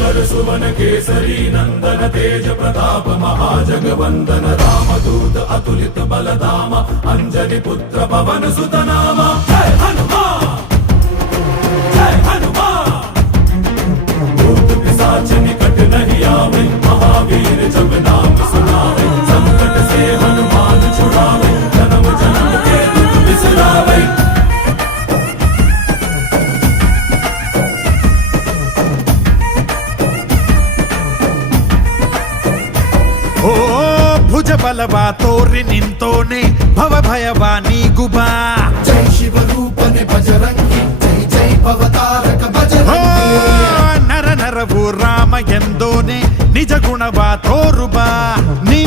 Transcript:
भास्कर सुवन केसरी नंदन तेज प्रताप महाजगवंदन रामदूत अतुलित बलधाम अंजनी पुत्र पवन सुत नाम जय हनुमान जय हनुमान। भूत पिशाच निकट नहीं आवे महावीर जब नाम सुनावे संकट से हनुमान छुड़ावे जन्म जन्म के दुख बिसरावे। ಓ ಭುಜ ಬಲವ ತೋರಿ ನಿಂತೋನೆ ಭವ ಭಯವ ನೀಗುಬಾ जय शिव रूपने बजरंगी जय जय भवतारक बजरंगी। ನರ ನರವು ರಾಮ ಎಂದೋನೆ ನಿಜ ಗುಣವ ತೋರುಬಾ